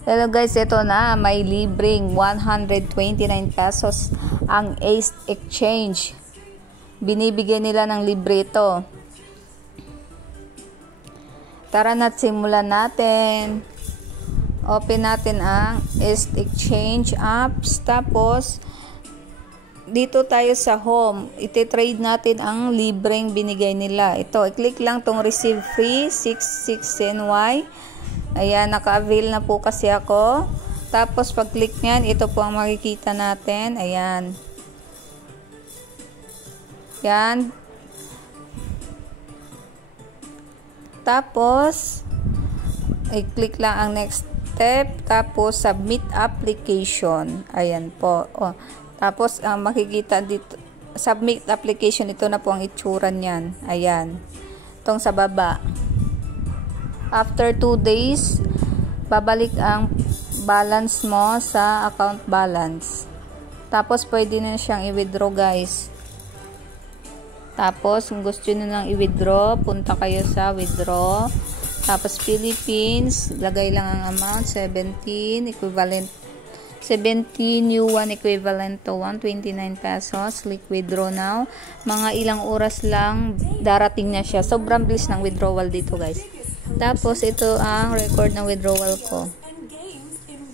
Hello guys, ito na, may libreng 129 pesos ang Ace Exchange. Binibigyan nila ng libre ito. Tara na, simulan natin. Open natin ang Ace Exchange apps. Tapos, dito tayo sa home. Iti-trade natin ang libreng binigay nila. Ito, i-click lang tong receive free 66NY. Ayan, naka-avail na po kasi ako. Tapos, pag-click nyan, ito po ang makikita natin. Ayan. Yan. Tapos, i-click lang ang next step. Tapos, submit application. Ayan po. O, tapos, makikita dito, submit application. Ito na po ang itsura nyan. Ayan. Itong sa baba. After 2 days, babalik ang balance mo sa account balance. Tapos, pwede na siyang i-withdraw, guys. Tapos, kung gusto nyo nang i-withdraw, punta kayo sa withdraw. Tapos, Philippines, lagay lang ang amount, 17, equivalent, 17 U1 equivalent to 129 pesos. Click withdraw now. Mga ilang oras lang, darating na siya. Sobrang bilis ng withdrawal dito, guys. Tapos, ito ang record ng withdrawal ko.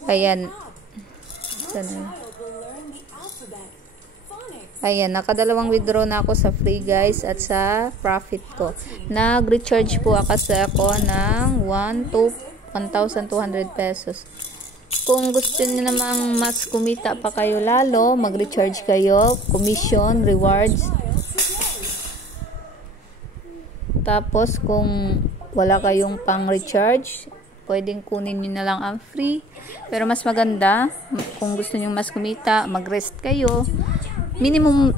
Ayan. Ayan, nakadalawang withdraw na ako sa free, guys, at sa profit ko. Nag-recharge po ako ng 1,200 pesos. Kung gusto niyo namang mas kumita pa kayo lalo, mag-recharge kayo, commission, rewards. Tapos, kung wala kayong pang-recharge, pwedeng kunin nyo na lang ang free. Pero mas maganda, kung gusto nyo mas kumita, mag-rest kayo. Minimum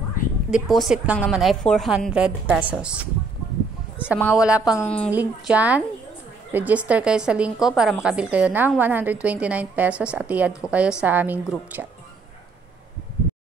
deposit lang naman ay 400 pesos. Sa mga wala pang link dyan, register kayo sa link ko para makabil kayo ng 129 pesos at i-add ko kayo sa aming group chat.